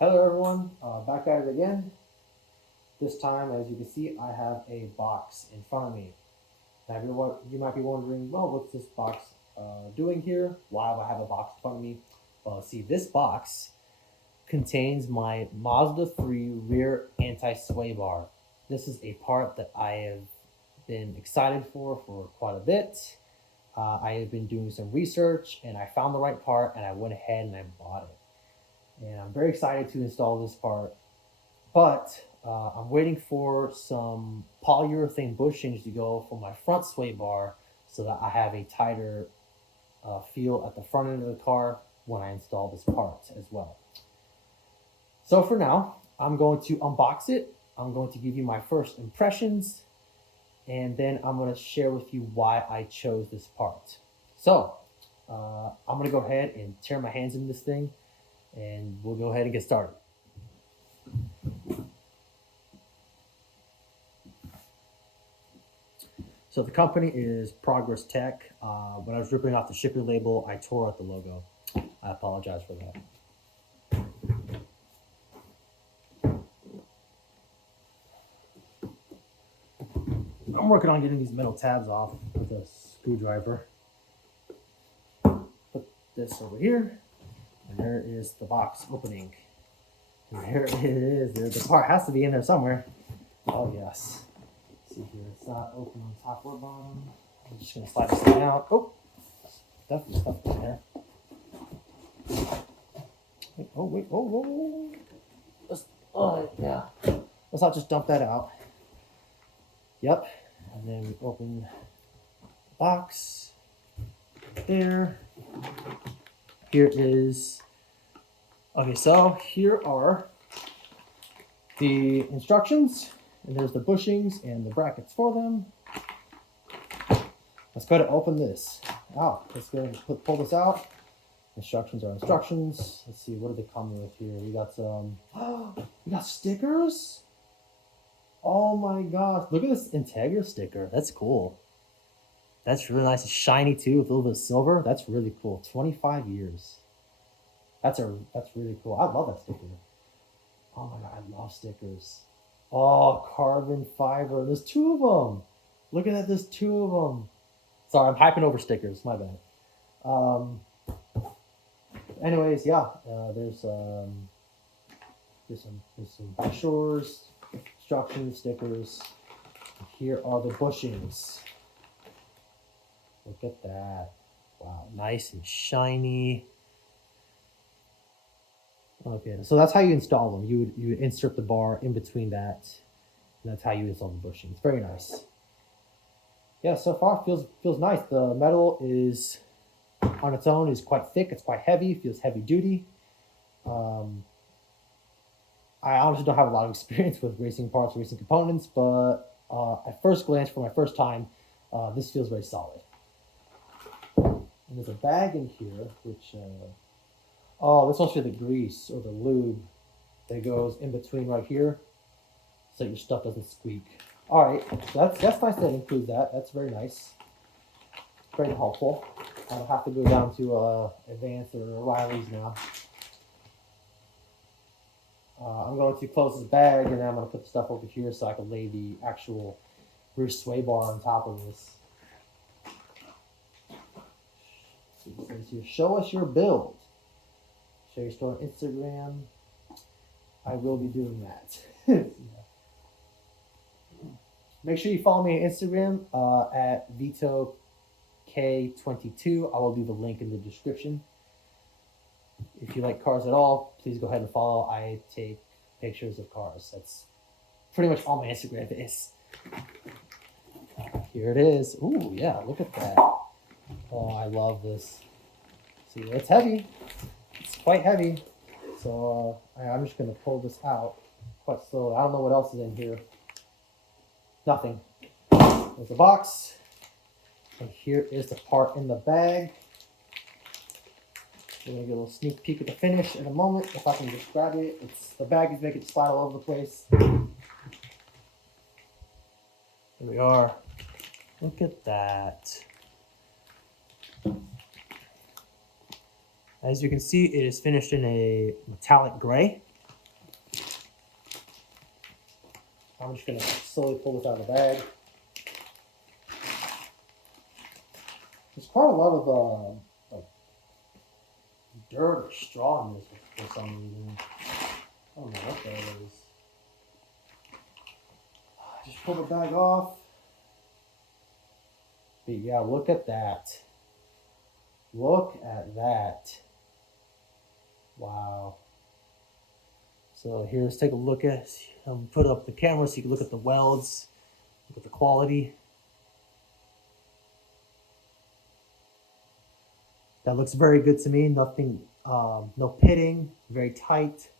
Hello everyone, back at it again. This time, as you can see, I have a box in front of me. Now, you might be wondering, well, what's this box doing here? Why do I have a box in front of me? Well, see, this box contains my Mazda 3 rear anti-sway bar. This is a part that I have been excited for quite a bit. I have been doing some research and I found the right part and I went ahead and I bought it. And I'm very excited to install this part, but I'm waiting for some polyurethane bushings to go for my front sway bar so that I have a tighter feel at the front end of the car when I install this part as well. So for now, I'm going to unbox it. I'm going to give you my first impressions, and then I'm going to share with you why I chose this part. So I'm going to go ahead and tear my hands in this thing, and we'll go ahead and get started. So the company is Progress Tech. When I was ripping off the shipping label, I tore out the logo. I apologize for that. I'm working on getting these metal tabs off with a screwdriver. Put this over here, and there is the box opening. And there it is. The part has to be in there somewhere. Oh yes. Let's see here, it's not open on top or bottom. I'm just gonna slide this thing out. Oh, definitely stuff in there. Wait, oh wait, oh, whoa, whoa, whoa. Yeah. Let's not just dump that out. Yep. And then we open the box. There. Here is. Okay, so here are the instructions, and there's the bushings and the brackets for them. Let's go to open this. Let's go and pull this out. Instructions are instructions. Let's see, what did they come with here? We got some. We got stickers. Oh my gosh! Look at this Integra sticker. That's cool. That's really nice. It's shiny too, with a little bit of silver. That's really cool. 25 years. That's really cool. I love that sticker. Oh my god, I love stickers. Oh, carbon fiber. There's two of them. Look at that. There's two of them. Sorry, I'm hyping over stickers. My bad. Um. Anyways, yeah. There's some brochures, instructions, stickers. Here are the bushings. Look at that. Wow, nice and shiny. Okay, so that's how you install them. You would insert the bar in between that, and that's how you install the bushings. Very nice. Yeah, so far feels nice. The metal is on its own is quite thick. It's quite heavy. Feels heavy duty. Um, I honestly don't have a lot of experience with racing parts, racing components, but at first glance, for my first time, this feels very solid. And there's a bag in here, which oh, this one's for the grease or the lube that goes in between right here, so your stuff doesn't squeak. All right, so that's nice that it includes that. That's very nice, very helpful. I don't have to go down to Advanced or O'Reilly's now. I'm going to close this bag, and then I'm going to put the stuff over here so I can lay the actual rear sway bar on top of this. So it says here, show us your build. Show your store on Instagram. I will be doing that. Make sure you follow me on Instagram at VitoK22. I will leave a link in the description. If you like cars at all, please go ahead and follow. I take pictures of cars. That's pretty much all my Instagram is. Here it is. Ooh, yeah, look at that. Oh, I love this. See, it's heavy. It's quite heavy. So I'm just going to pull this out quite slowly. I don't know what else is in here. Nothing. There's a box. And here is the part in the bag. We're going to get a little sneak peek at the finish in a moment. If I can just grab it. The bag is making it slide all over the place. Here we are. Look at that. As you can see, it is finished in a metallic gray. I'm just gonna slowly pull this out of the bag. There's quite a lot of like dirt or straw in this for some reason. I don't know what that is. Just pull the bag off. But yeah, look at that. Look at that. Wow. So here, let's take a look at, put up the camera so you can look at the welds, look at the quality. That looks very good to me. Nothing, no pitting, very tight.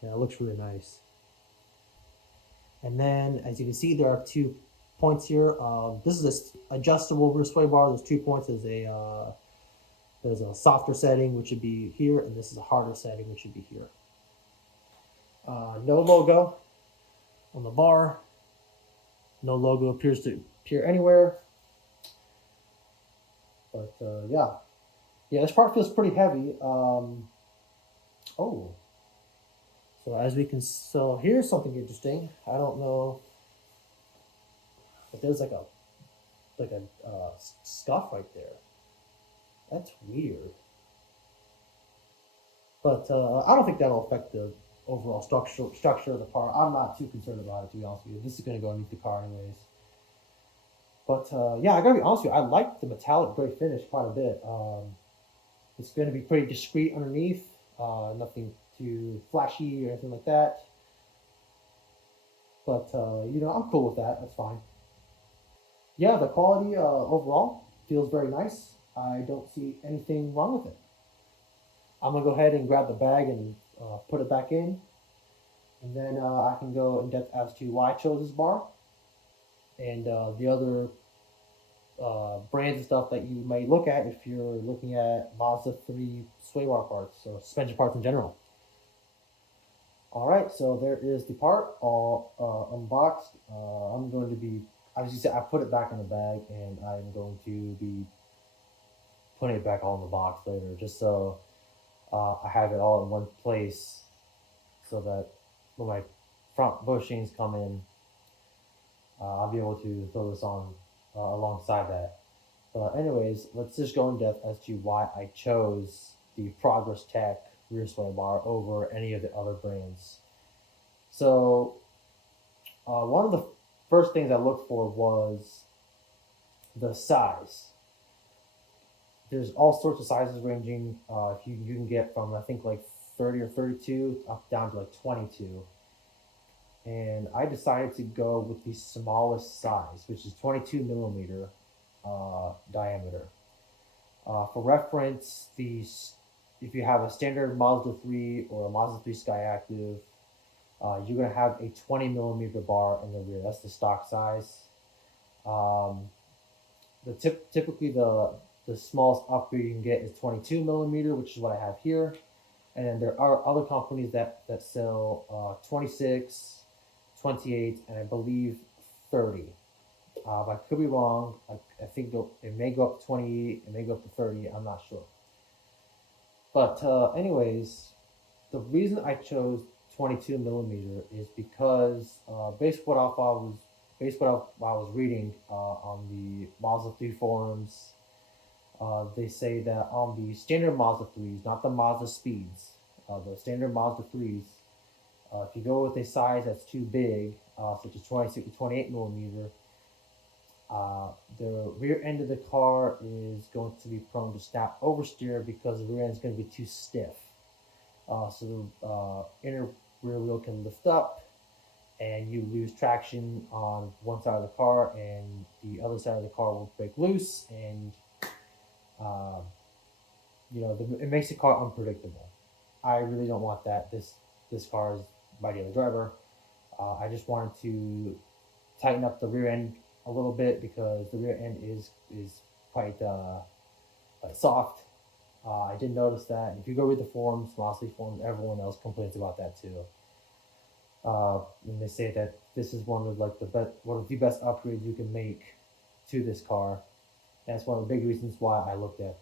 Yeah, it looks really nice. And then, as you can see, there are 2 points here. This is an adjustable rear sway bar. There's 2 points. There's a softer setting, which should be here, and this is a harder setting, which should be here. No logo on the bar. No logo appears to appear anywhere. But yeah, this part feels pretty heavy. Oh, so as we can, so here's something interesting. I don't know, but there's like a scuff right there. That's weird. But I don't think that'll affect the overall structure of the part. I'm not too concerned about it, to be honest with you. This is going to go underneath the car anyways. But yeah, I gotta be honest with you. I like the metallic gray finish quite a bit. It's going to be pretty discreet underneath. Nothing too flashy or anything like that. But I'm cool with that. That's fine. Yeah, the quality overall feels very nice. I don't see anything wrong with it. I'm gonna go ahead and grab the bag and put it back in, and then I can go in depth as to why I chose this bar and the other brands and stuff that you may look at if you're looking at Mazda 3 sway bar parts or suspension parts in general. All right, so there is the part all unboxed. I'm going to be, as you said, I put it back in the bag, and I'm going to be putting it back all in the box later, just so I have it all in one place, so that when my front bushings come in, I'll be able to throw this on alongside that. But anyways, let's just go in depth as to why I chose the Progress Tech rear sway bar over any of the other brands. So one of the first things I looked for was the size. There's all sorts of sizes ranging. If you can get from I think like 30 or 32 up down to like 22. And I decided to go with the smallest size, which is 22 millimeter diameter. For reference, if you have a standard Mazda 3 or a Mazda 3 Skyactiv, you're going to have a 20 millimeter bar in the rear. That's the stock size. Typically the smallest upgrade you can get is 22 millimeter, which is what I have here. And then there are other companies that sell 26, 28, and I believe 30. I could be wrong. I think it may go up to 28, it may go up to 30. I'm not sure. But anyways, the reason I chose 22 millimeter is because based what I was reading on the Mazda 3 forums, they say that on the standard Mazda 3s, not the Mazda Speeds, the standard Mazda 3s, if you go with a size that's too big, such as 26 to 28 millimeter, the rear end of the car is going to be prone to snap oversteer because the rear end is going to be too stiff. So the inner rear wheel can lift up, and you lose traction on one side of the car, and the other side of the car will break loose, and it makes the car unpredictable. I really don't want that. This car is by the other driver. I just wanted to tighten up the rear end a little bit because the rear end is quite soft. I did notice that. If you go read the forums, Velocity forums, everyone else complains about that too. And they say that this is one of the best upgrades you can make to this car. That's one of the big reasons why I looked at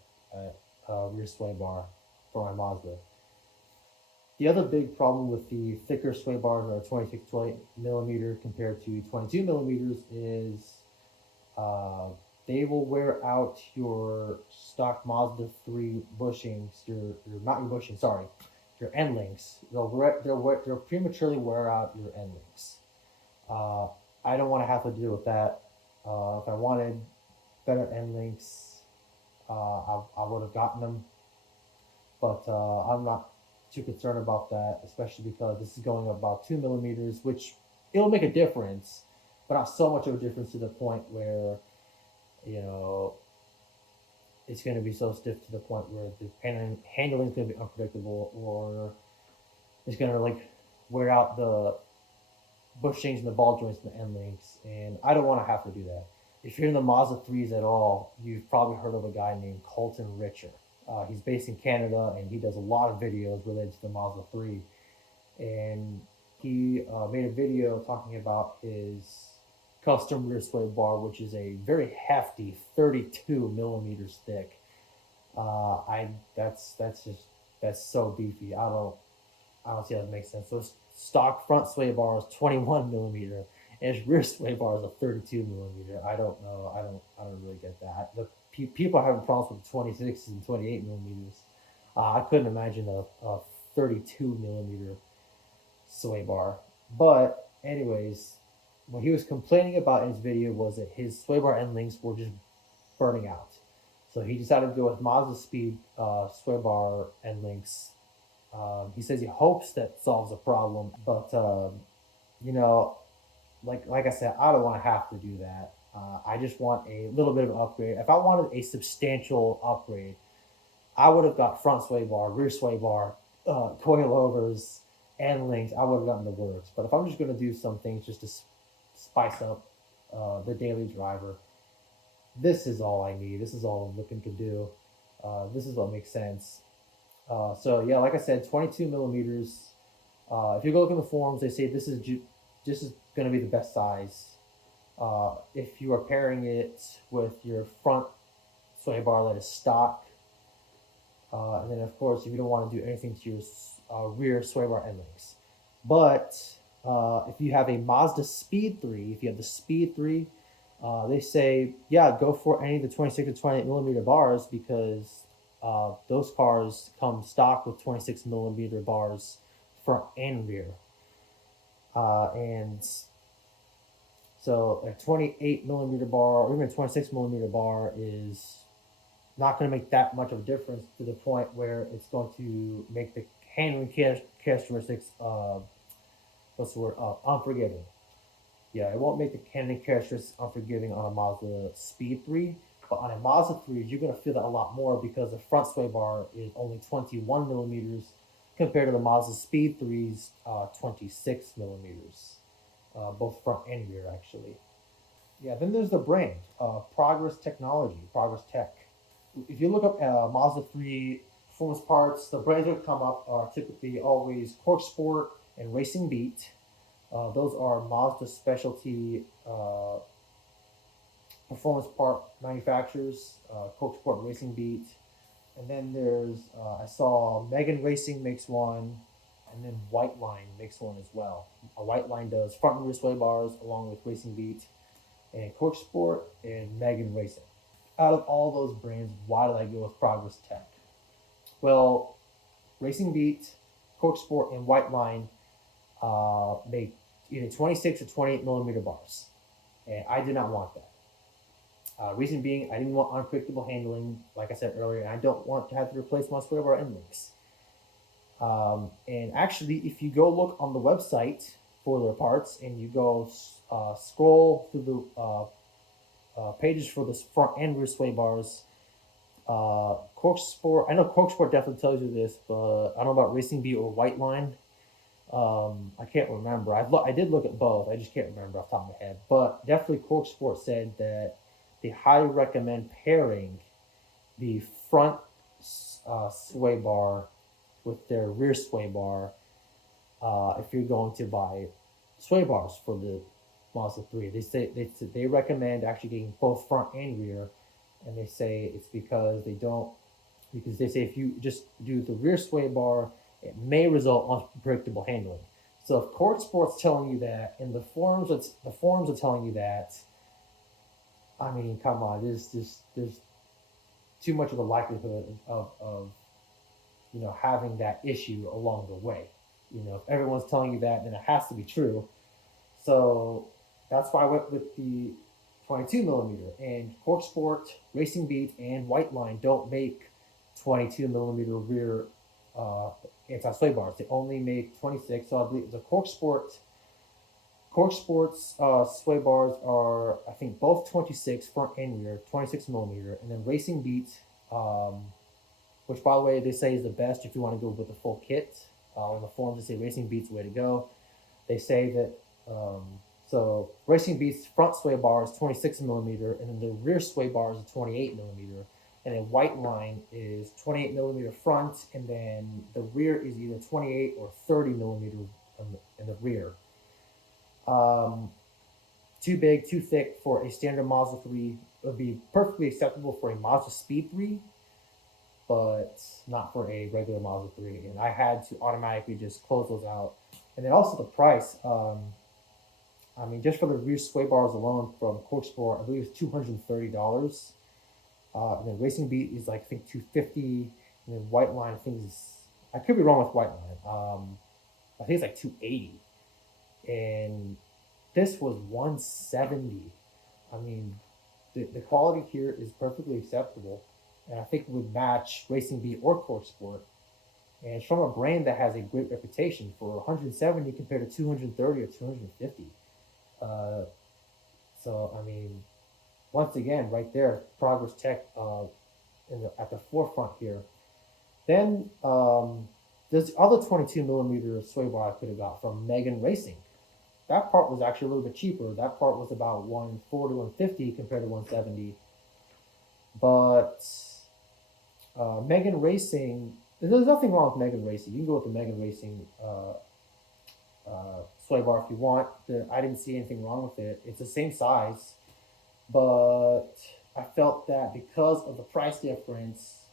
rear sway bar for my Mazda. The other big problem with the thicker sway bars that are 26 20 millimeter compared to 22 millimeters is uh, they will wear out your stock Mazda 3 bushings, your not your bushings, sorry, your end links. They'll prematurely wear out your end links. Uh, I don't want to have to deal with that. If I wanted better end links, I would have gotten them, but I'm not too concerned about that, especially because this is going about 2 millimeters, which it'll make a difference, but not so much of a difference to the point where you know it's going to be so stiff to the point where the handling is going to be unpredictable, or it's going to like wear out the bushings and the ball joints and the end links, and I don't want to have to do that. If you're in the Mazda 3s at all, you've probably heard of a guy named Colton Richer. He's based in Canada and he does a lot of videos related to the Mazda 3. And he made a video talking about his custom rear sway bar, which is a very hefty 32 millimeters thick. I that's so beefy. I don't see how that makes sense. So stock front sway bar is 21 millimeter, and his rear sway bar is a 32 millimeter. I don't know. I don't really get that. The people are having problems with 26 and 28 millimeters. I couldn't imagine a 32 millimeter sway bar. But anyways, what he was complaining about in his video was that his sway bar end links were just burning out. So he decided to go with Mazda Speed sway bar end links. He says he hopes that solves the problem, but you know, like I said, I don't want to have to do that. I just want a little bit of an upgrade. If I wanted a substantial upgrade, I would have got front sway bar, rear sway bar, coilovers, and links. I would have gotten the works. But if I'm just going to do some things just to spice up the daily driver, this is all I need. This is all I'm looking to do. This is what makes sense. So yeah, like I said, 22 millimeters. If you go look in the forums, they say this is going to be the best size. If you are pairing it with your front sway bar that is stock, and then of course if you don't want to do anything to your rear sway bar end links. But if you have a Mazda Speed 3, if you have the Speed 3, they say, yeah, go for any of the 26 or 28 millimeter bars because those cars come stock with 26 millimeter bars front and rear. And so a 28 millimeter bar or even a 26 millimeter bar is not going to make that much of a difference to the point where it's going to make the handling characteristics, what's the word, unforgiving. Yeah, it won't make the handling characteristics unforgiving on a Mazda Speed 3, but on a Mazda 3, you're going to feel that a lot more because the front sway bar is only 21 millimeters compared to the Mazda Speed 3's 26 millimeters, both front and rear actually. Yeah, then there's the brand, Progress Technology, Progress Tech. If you look up Mazda 3 performance parts, the brands that come up are typically always Cork Sport and Racing Beat. Those are Mazda specialty performance part manufacturers, Cork Sport, Racing Beat. And then there's, I saw Megan Racing makes one, and then White Line makes one as well. White Line does front and rear sway bars along with Racing Beat, and Cork Sport and Megan Racing. Out of all those brands, why did I go with Progress Tech? Well, Racing Beat, Cork Sport, and White Line make either 26 or 28 millimeter bars, and I did not want that. Reason being, I didn't want unpredictable handling, like I said earlier, and I don't want to have to replace my sway bar end links. And actually, if you go look on the website for their parts and you go scroll through the pages for the front and rear sway bars, Cork Sport, I know Cork Sport definitely tells you this, but I don't know about Racing Beat or White Line. I can't remember. I did look at both. I just can't remember off the top of my head. But definitely Cork Sport said that they highly recommend pairing the front sway bar with their rear sway bar if you're going to buy sway bars for the Mazda 3. They recommend actually getting both front and rear, and they say it's because they say if you just do the rear sway bar, It may result in unpredictable handling. So if Court Sport's telling you that, and the forums are telling you that, I mean, come on, there's too much of a likelihood of having that issue along the way. If everyone's telling you that, then it has to be true. So that's why I went with the 22 millimeter. And Cork Sport, Racing Beat, and White Line don't make 22 millimeter rear uh, anti-sway bars. They only make 26. So I believe the Cork Sports sway bars are, I think, both 26 front and rear, 26 millimeter, and then Racing Beat, um, which by the way they say is the best if you want to go with the full kit. On the forums, they say Racing Beat's the way to go. They say that um, so Racing Beat's front sway bar is 26 millimeter, and then the rear sway bar is 28 millimeter, and then White Line is 28 millimeter front, and then the rear is either 28 or 30 millimeter in the rear. Um, Too big, too thick for a standard Mazda 3. It would be perfectly acceptable for a Mazda Speed 3, but not for a regular Mazda 3. And I had to automatically just close those out. And then also the price. I mean, just for the rear sway bars alone from Cork Sport, I believe it's $230. And then Racing Beat is like I think 250, and then White Line I think is, I could be wrong with White Line. I think it's like 280, and this was 170. I mean, the quality here is perfectly acceptable, and I think it would match Racing Beat or Cork Sport. And it's from a brand that has a great reputation for 170 compared to 230 or 250. Uh, so I mean, once again, right there, Progress Tech at the forefront here. Then there's the other 22 millimeter sway bar I could have got from Megan Racing. That part was actually a little bit cheaper. That part was about 140, 150 compared to 170. But Megan Racing, there's nothing wrong with Megan Racing. You can go with the Megan Racing sway bar if you want. I didn't see anything wrong with it. It's the same size, but I felt that because of the price difference,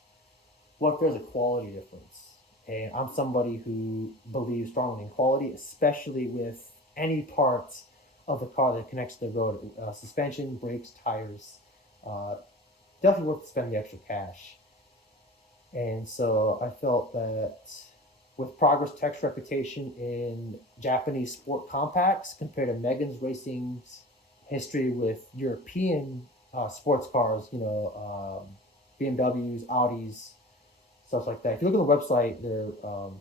what if there's a quality difference? And I'm somebody who believes strongly in quality, especially with any part of the car that connects to the road, suspension, brakes, tires. Uh, Definitely worth spending the extra cash. And so I felt that with Progress Tech's reputation in Japanese sport compacts compared to Megan's Racing's history with European sports cars, BMWs, Audis, stuff like that. If you look at the website,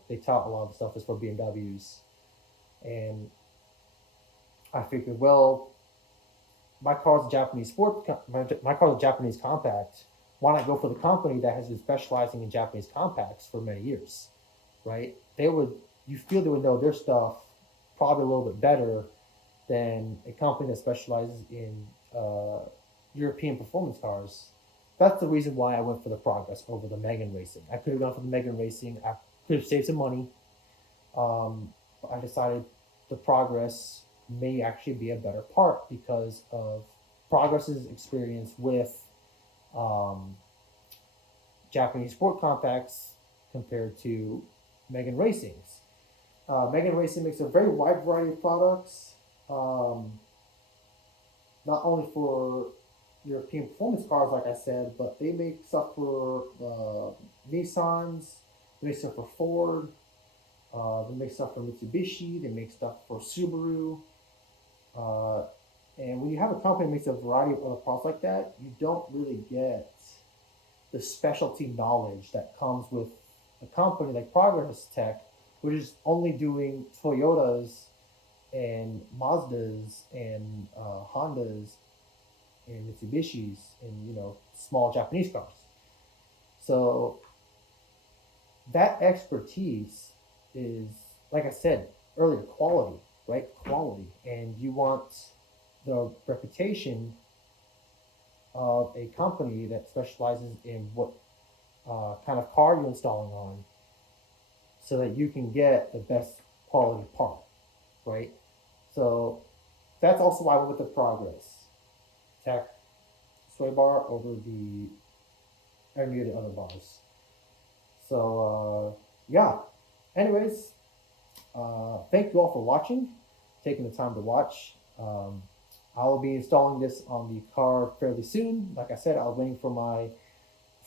they tout a lot of the stuff is for BMWs, and I figured, well, my car's a Japanese my car's a Japanese compact. Why not go for the company that has been specializing in Japanese compacts for many years, right? You feel they would know their stuff probably a little bit better than a company that specializes in European performance cars. That's the reason why I went for the Progress over the Megan Racing. I could have gone for the Megan Racing. I could have saved some money. But I decided the Progress may actually be a better part because of Progress's experience with um, Japanese sport compacts compared to Megan Racing's. Megan Racing makes a very wide variety of products, um, not only for European performance cars, like I said, but they make stuff for Nissans, they make stuff for Ford, they make stuff for Mitsubishi, they make stuff for Subaru. Uh, and when you have a company that makes a variety of other products like that, you don't really get the specialty knowledge that comes with a company like Progress Tech, which is only doing Toyotas and Mazdas and Hondas and Mitsubishis and small Japanese cars. So that expertise is, like I said earlier, quality, right? Quality, and you want the reputation of a company that specializes in what kind of car you're installing on, so that you can get the best quality part, right? So that's also why I went with the Progress Tech sway bar over any of the other bars. So yeah, Anyways, thank you all for watching, taking the time to watch. I will be installing this on the car fairly soon. Like I said, I was waiting for my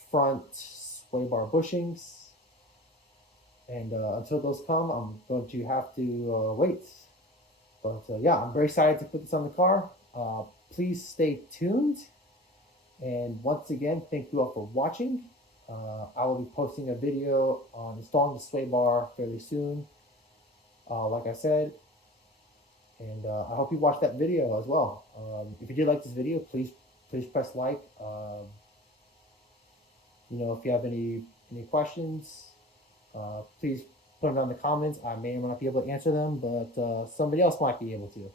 front sway bar bushings, and until those come, I'm going to have to wait. But yeah, I'm very excited to put this on the car. Please stay tuned. And once again, thank you all for watching. I will be posting a video on installing the sway bar fairly soon, like I said. And I hope you watch that video as well. If you did like this video, please press like. If you have any questions, please put them down in the comments. I may or may not be able to answer them, but somebody else might be able to.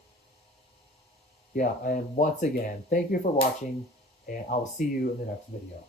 Yeah, and once again, thank you for watching, and I will see you in the next video.